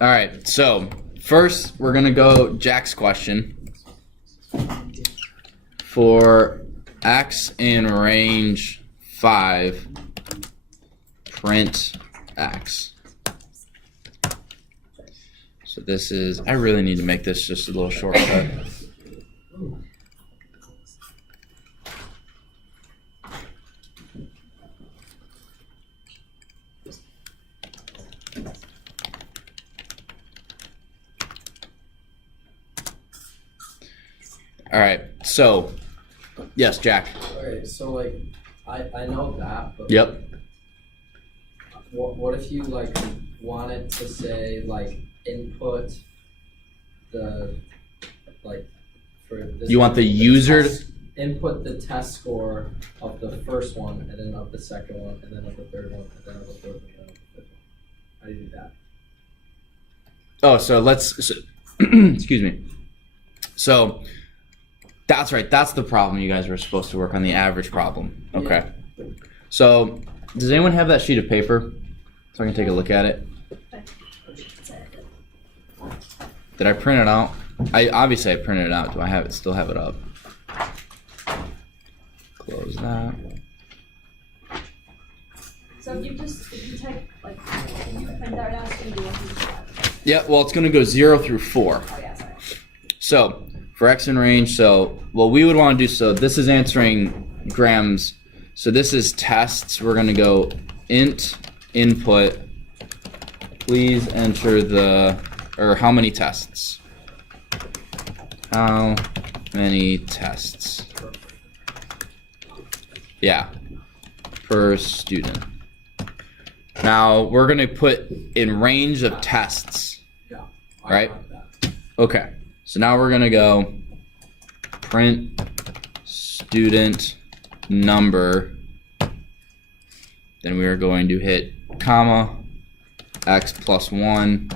All right, so first we're gonna go Jack's question. For x in range 5, print x. So this is, I really need to make this just a little shortcut. All right, so, yes, Jack. Okay, so like, I know that, but Yep. what if you like wanted to say like input the like for this You want the user to, input the test score of the first one and then of the second one and then of the third one and then of the fourth one and then of the fifth one. How do you do that? oh, so let's, excuse me. So, that's right, that's the problem you guys were supposed to work on, the average problem. Okay. So, does anyone have that sheet of paper? So I can take a look at it. Did I print it out? Obviously I printed it out. Do I still have it up? Close that. So if you type, like, if you print that out, it's going to be 1 through 5. Yeah, well it's gonna go 0 through 4. Oh yeah, sorry. So, for x in range, so what we would want to do, so this is answering grams. So this is tests. We're gonna go int input. Please enter how many tests? How many tests? Yeah, per student. Now we're gonna put in range of tests. Yeah. Right. Like that. Okay, so now we're gonna go print student number. Then we are going to hit comma x plus 1.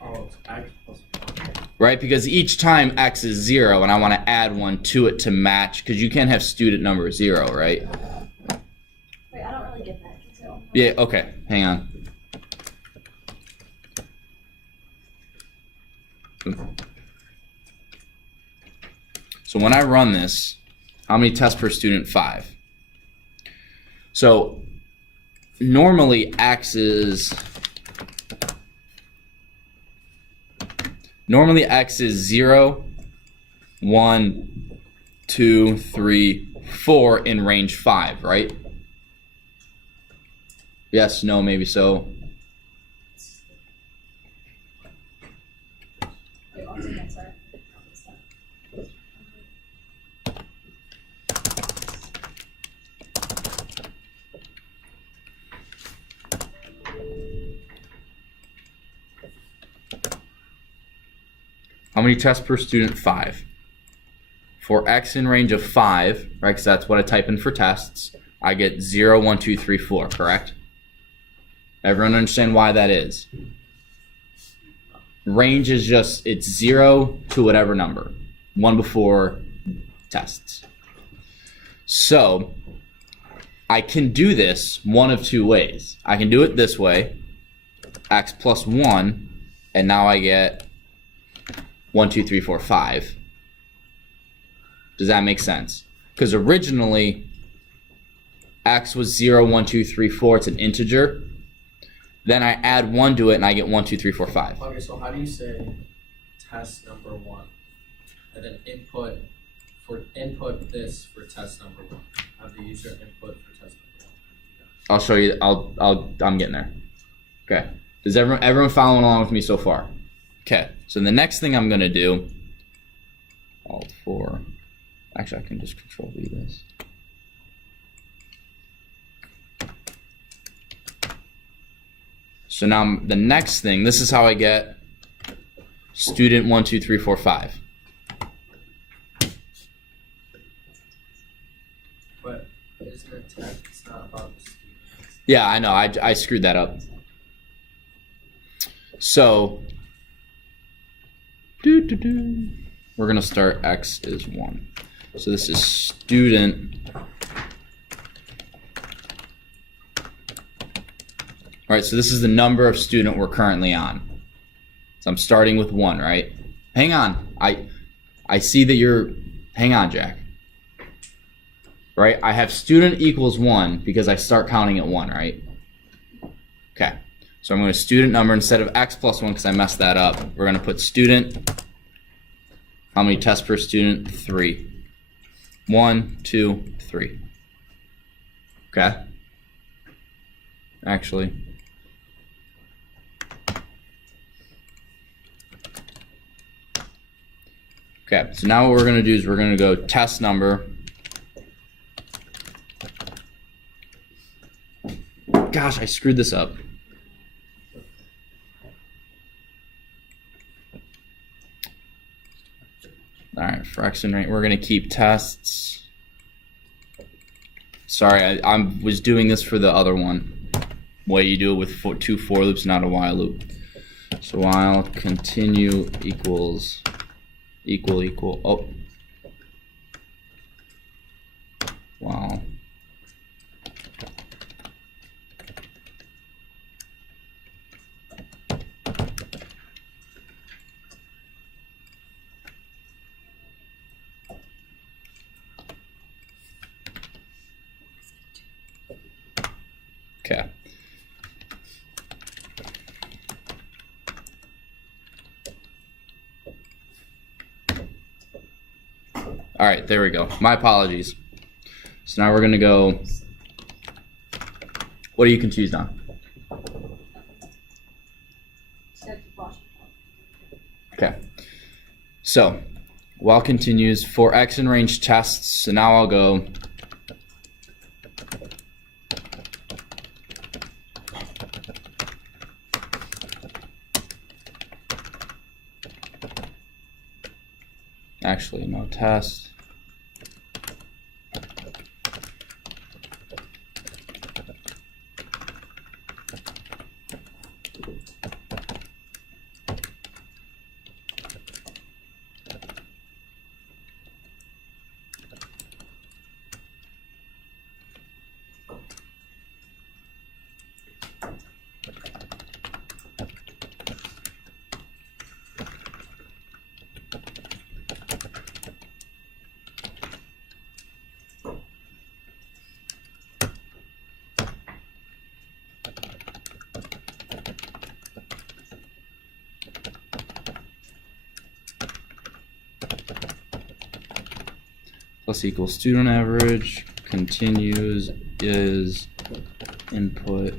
Oh, it's x plus 1. Right, because each time x is 0 and I want to add 1 to it to match, because you can't have student number 0, right? Wait, I don't really get that. So. Yeah, okay, hang on. So when I run this, how many tests per student? 5. So normally x is 0, 1, 2, 3, 4 in range 5, right? Yes, no, maybe so. Wait, one second, sorry. How many tests per student? 5. For x in range of 5, right, because that's what I type in for tests, I get 0, 1, 2, 3, 4, correct? Everyone understand why that is? Range is just, it's 0 to whatever number. 1 before tests. So, I can do this one of 2 ways. I can do it this way, x plus 1, and now I get 1, 2, 3, 4, 5. Does that make sense? Because originally, x was 0, 1, 2, 3, 4. It's an integer. Then I add 1 to it, and I get 1, 2, 3, 4, 5. Okay, so how do you say test number 1, and then input this for test number 1? Have the user input for test number 1. I'll show you. I'm getting there. Okay. Does everyone following along with me so far? Okay. So the next thing I'm gonna do, Alt 4. Actually, I can just Control V this. So now the next thing, this is how I get student 1, 2, 3, 4, 5. But isn't it test? It's not about the students. Yeah, I know. I screwed that up. So, we're gonna start x is 1. So this is student. right? So this is the number of student we're currently on. So I'm starting with 1, right? Hang on. I see that hang on, Jack. Right? I have student equals 1 because I start counting at 1, right? Okay. So I'm going to student number instead of x plus 1 because I messed that up. We're going to put student. How many tests per student? 3. 1, 2, 3. Okay. Actually. Okay, so now what we're going to do is we're going to go test number. Gosh, I screwed this up. All right, for x and rate, we're going to keep tests. Sorry, I was doing this for the other one. Way you do it with 2 for loops, not a while loop. So while continue equals equal. Oh. Wow. Okay. All right, there we go. My apologies. So now we're gonna go. What are you confused on? Okay. So while continues for x in range tests. So now I'll go. Actually, no test. Plus equals student average, continues is input.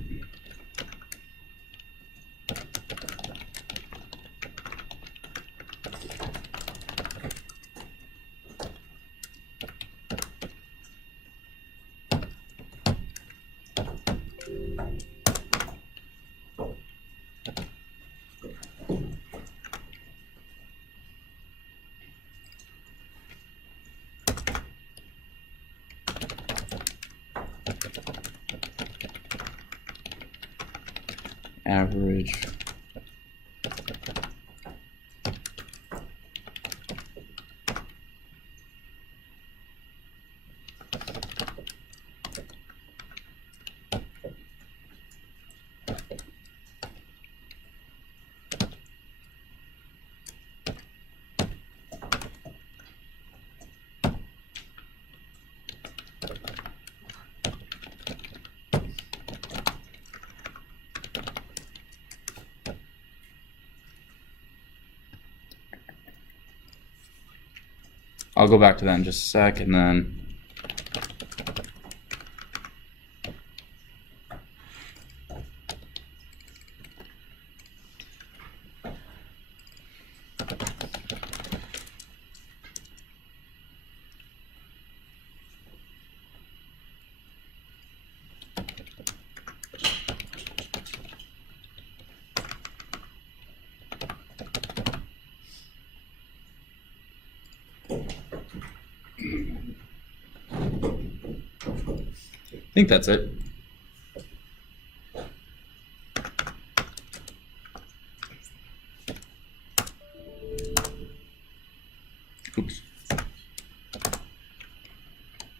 Average. I'll go back to that in just a sec, and then I think that's it. Oops.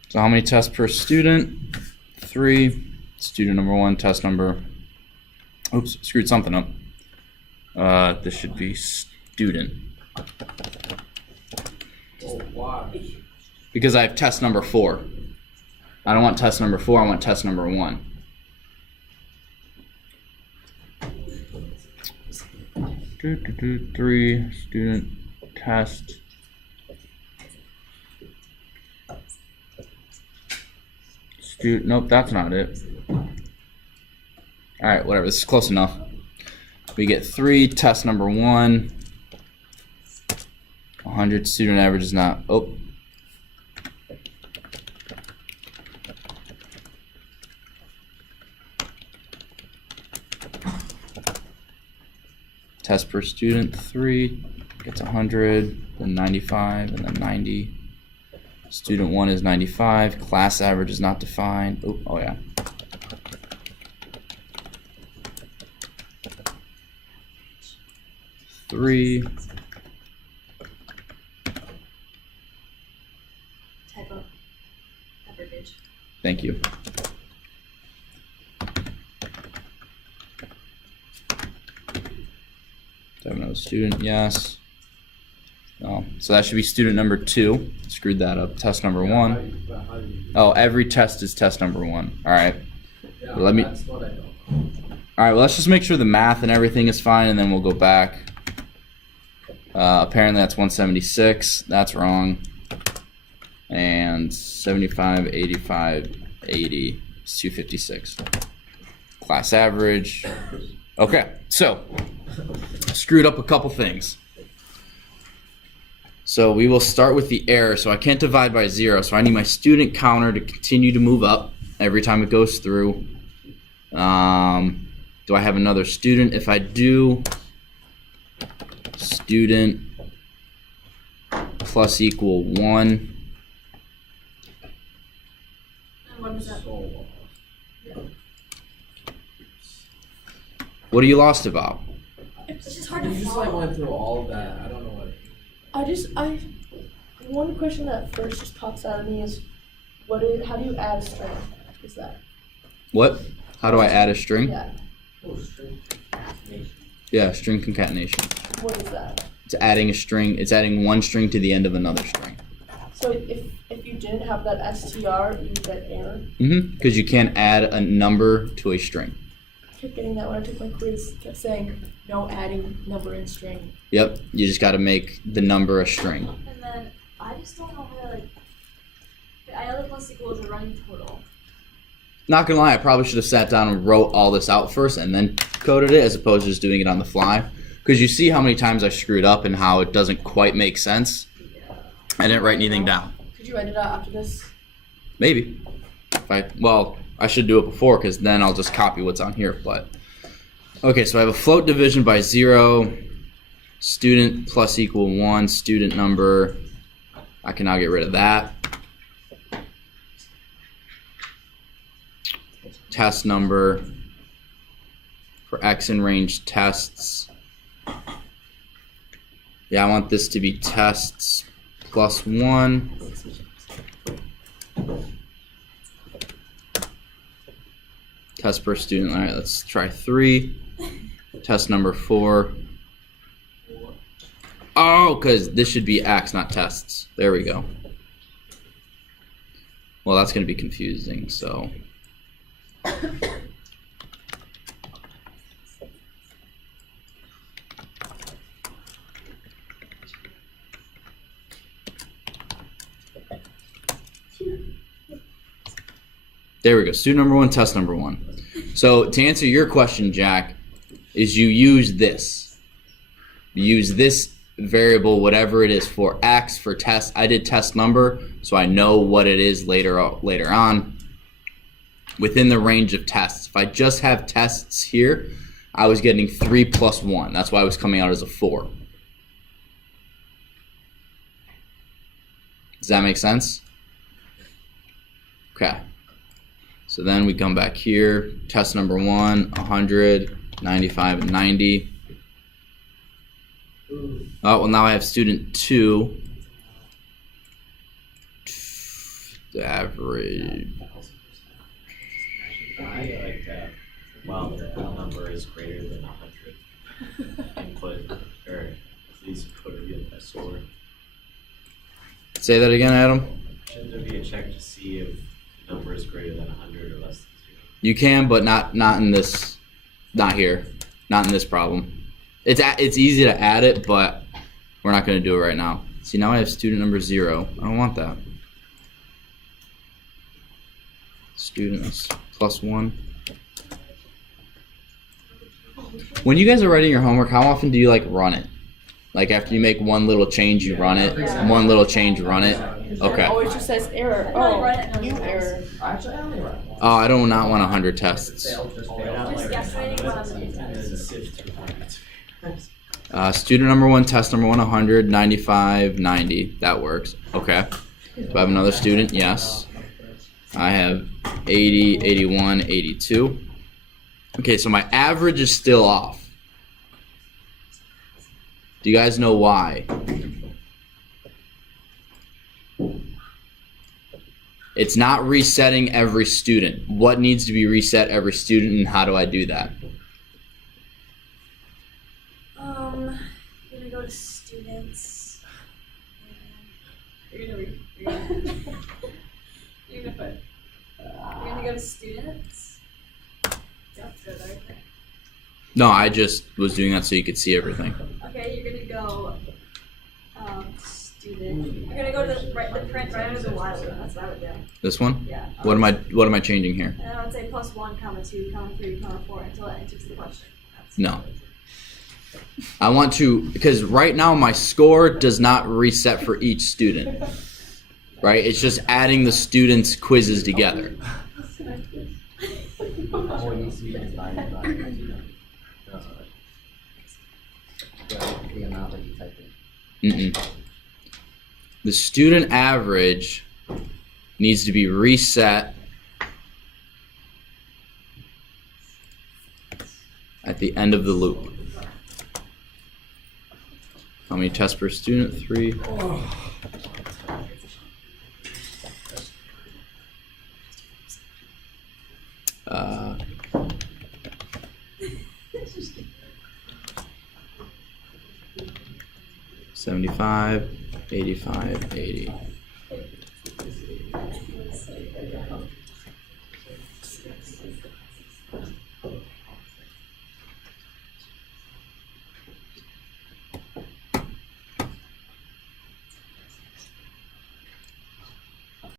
So how many tests per student? 3. Student number 1, test number Oops, screwed something up. This should be student. Oh, why? Because I have test number 4. I don't want test number 4, I want test number 1. Three, student, test. Nope, that's not it. Alright, whatever, this is close enough. We get 3, test number 1. 100, student average is not, oh. Test per student, 3, gets 100, then 95, and then 90. Student 1 is 95, class average is not defined. Oh yeah. Three. Typo. Average. Thank you. Do I have another student? Yes. No. So that should be student number 2. Screwed that up. Test number 1. How do you Oh, every test is test number 1. All right. yeah, Let me- that's what I know. All right. Well, let's just make sure the math and everything is fine, and then we'll go back. Apparently that's 176. That's wrong. And 75, 85, 80 is 256. Class average. Okay. So screwed up a couple things. So we will start with the error. So I can't divide by 0. So I need my student counter to continue to move up every time it goes through. Do I have another student? If I do, student plus equal 1. And what is that? So lost. What are you lost about? It's just hard to You just like follow. went through all of that. I don't know what. One question that first just pops out of me is, how do you add a string? Is that? What? How do I add a string? Yeah. Oh, string. Yeah, string concatenation. What is that? It's adding a string. It's adding one string to the end of another string. So if you didn't have that str, you would get error. Because you can't add a number to a string. I kept getting that when I took my quiz. Kept saying no adding number in string. Yep, you just got to make the number a string. And then I just don't know how to like. I know the plus equal is a running total. Not gonna lie, I probably should have sat down and wrote all this out first and then coded it as opposed to just doing it on the fly. Because you see how many times I screwed up and how it doesn't quite make sense. I didn't write anything down. Could you write it out after this? Maybe. I should do it before because then I'll just copy what's on here. But okay, so I have a float division by 0, student plus equal 1, student number. I can now get rid of that. Test number for X in range tests. Yeah, I want this to be tests plus 1. Test per student. All right, let's try 3. Test number 4. Oh, because this should be X, not tests. There we go. Well, that's going to be confusing, so. There we go. Student number 1, test number 1. So to answer your question, Jack, is you use this. You use this variable, whatever it is, for X, for test. I did test number, so I know what it is later on. Within the range of tests. If I just have tests here, I was getting 3 plus 1. That's why I was coming out as a 4. Does that make sense? Okay. So then we come back here, test number 1, 100, 95, and 90. Oh, well, now I have student 2. The average. I like that. while the number is greater than 100. Input, or please put a score. Say that again, Adam. Shouldn't there be a check to see if the number is greater than 100 or less than 0? You can, but not in this, not here, not in this problem. It's easy to add it, but we're not going to do it right now. See, now I have student number 0. I don't want that. Students +1. When you guys are writing your homework, how often do you like run it? Like after you make one little change, you run it. One little change, run it. Okay. It always just says error. Oh, new error. Actually, I only run one. Oh, I do not want 100 tests. Just guesstimating what I'm gonna do. There's a sift through hundreds. Student number 1, test number 1, 100, 95, 90. That works. Okay. Do I have another student? Yes. I have 80, 81, 82. Okay, so my average is still off. Do you guys know why? It's not resetting every student. What needs to be reset every student, and how do I do that? You're gonna go to students. You're gonna go to students. Yep, good, okay. No, I just was doing that so you could see everything. Okay, you're gonna go student. You're gonna go to the print right under the while loop. That's what I would do. This one? Yeah. What am I changing here? And I would say +1, +2, +3, +4 until it enters the question. That's No. I want to, because right now my score does not reset for each student. Right? It's just adding the students' quizzes together. Oh, it needs to be divided by the amount that you type in. Mm-mm. The student average needs to be reset at the end of the loop. How many tests per student? 3. Uh, 75, 85, 80.